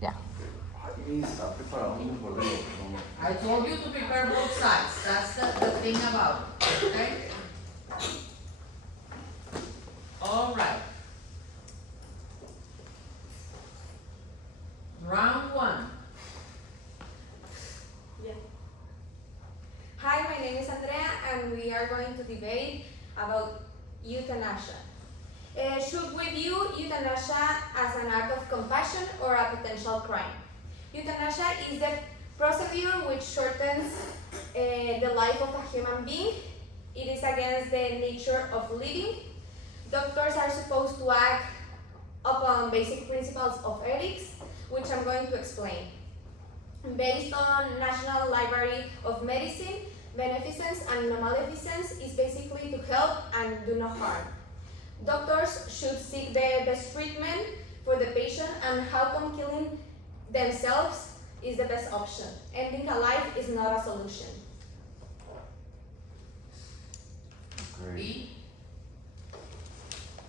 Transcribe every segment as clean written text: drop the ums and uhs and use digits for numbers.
Yeah. I told you to prepare both sides. That's the thing about it. Okay? All right. Round one. Yeah. Hi, my name is Andrea, and we are going to debate about euthanasia. Should we view euthanasia as an act of compassion or a potential crime? Euthanasia is the procedure which shortens the life of a human being. It is against the nature of living. Doctors are supposed to act upon basic principles of ethics, which I'm going to explain. Based on National Library of Medicine, beneficence and maleficence is basically to help and do no harm. Doctors should seek the best treatment for the patient, and how come killing themselves is the best option. Ending a life is not a solution. Great.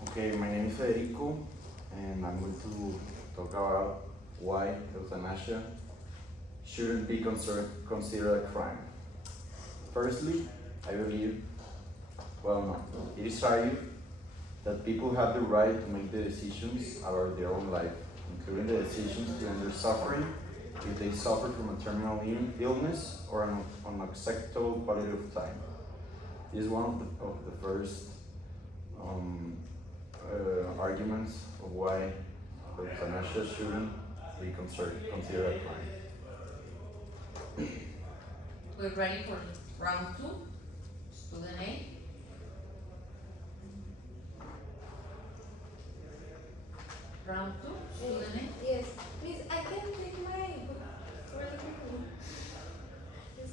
Okay, my name is Federico, and I'm going to talk about why euthanasia shouldn't be considered a crime. Firstly, I believe, it is argued that people have the right to make the decisions about their own life, including the decisions to end their suffering if they suffer from a terminal illness or an unacceptable quality of time. This is one of the first arguments of why euthanasia shouldn't be considered a crime. We're ready for round two. Student A. Round two, student A. Yes, please, I can take my book really quickly. Yes.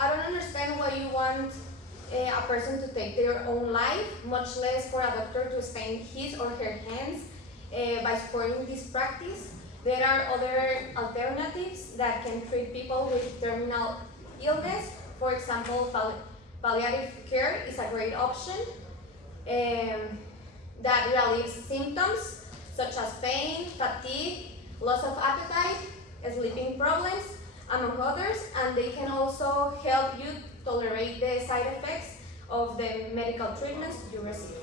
I don't understand why you want a person to take their own life, much less for a doctor to stain his or her hands by supporting this practice. There are other alternatives that can treat people with terminal illness. For example, palliative care is a great option that relieves symptoms such as pain, fatigue, loss of appetite, sleeping problems, among others, and they can also help you tolerate the side effects of the medical treatments you receive.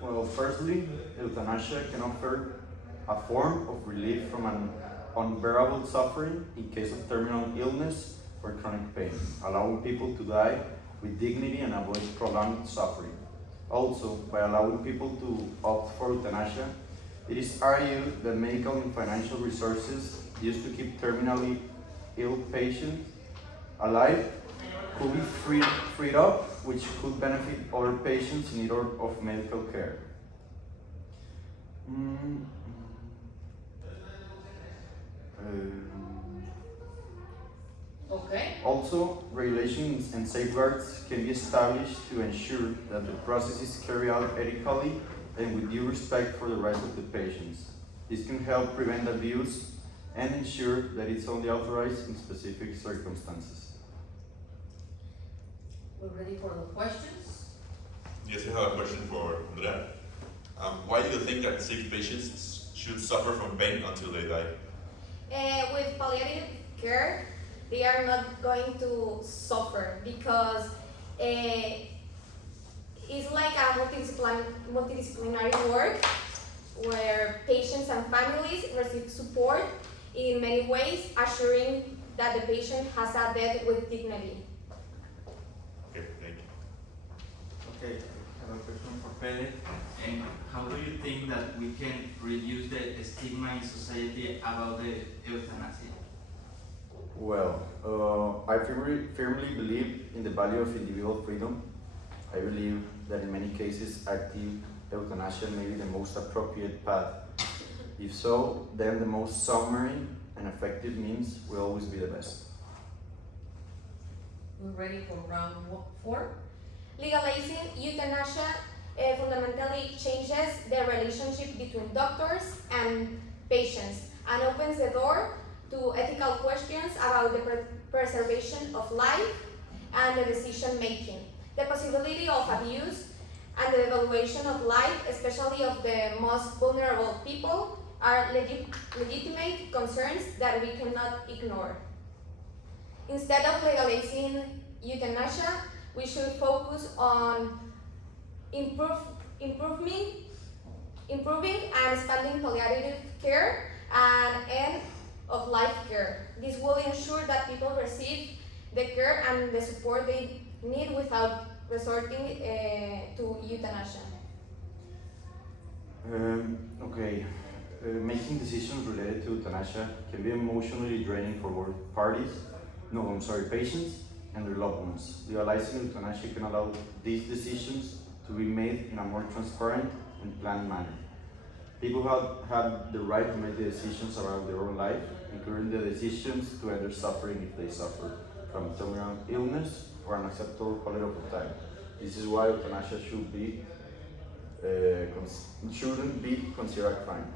Well, firstly, euthanasia can offer a form of relief from an unbearable suffering in case of terminal illness or chronic pain, allowing people to die with dignity and avoid prolonged suffering. Also, by allowing people to opt for euthanasia, it is argued that medical and financial resources used to keep terminally ill patients alive could be freed up, which could benefit other patients in need of medical care. Okay. Also, regulations and safeguards can be established to ensure that the process is carried out ethically and with due respect for the rights of the patients. This can help prevent abuse and ensure that it's only authorized in specific circumstances. We're ready for the questions. Yes, I have a question for Andrea. Why do you think that sick patients should suffer from pain until they die? With palliative care, they are not going to suffer because it's like a multidisciplinary work where patients and families receive support in many ways, assuring that the patient has a death with dignity. Okay, thank you. Okay, I have a question for Pele. And how do you think that we can reduce the stigma in society about the euthanasia? Well, I firmly believe in the value of individual freedom. I believe that in many cases active euthanasia may be the most appropriate path. If so, then the most summary and effective means will always be the best. We're ready for round 4. Legalizing euthanasia fundamentally changes the relationship between doctors and patients and opens the door to ethical questions about the preservation of life and the decision making, the possibility of abuse, and the evaluation of life, especially of the most vulnerable people, are legitimate concerns that we cannot ignore. Instead of legalizing euthanasia, we should focus on improving and expanding palliative care and end-of-life care. This will ensure that people receive the care and the support they need without resorting to euthanasia. Making decisions related to euthanasia can be emotionally draining for both parties, patients and their loved ones. Legalizing euthanasia can allow these decisions to be made in a more transparent and planned manner. People have the right to make the decisions about their own life, including the decisions to end their suffering if they suffer from terminal illness or unacceptable quality of time. This is why euthanasia shouldn't be considered a crime.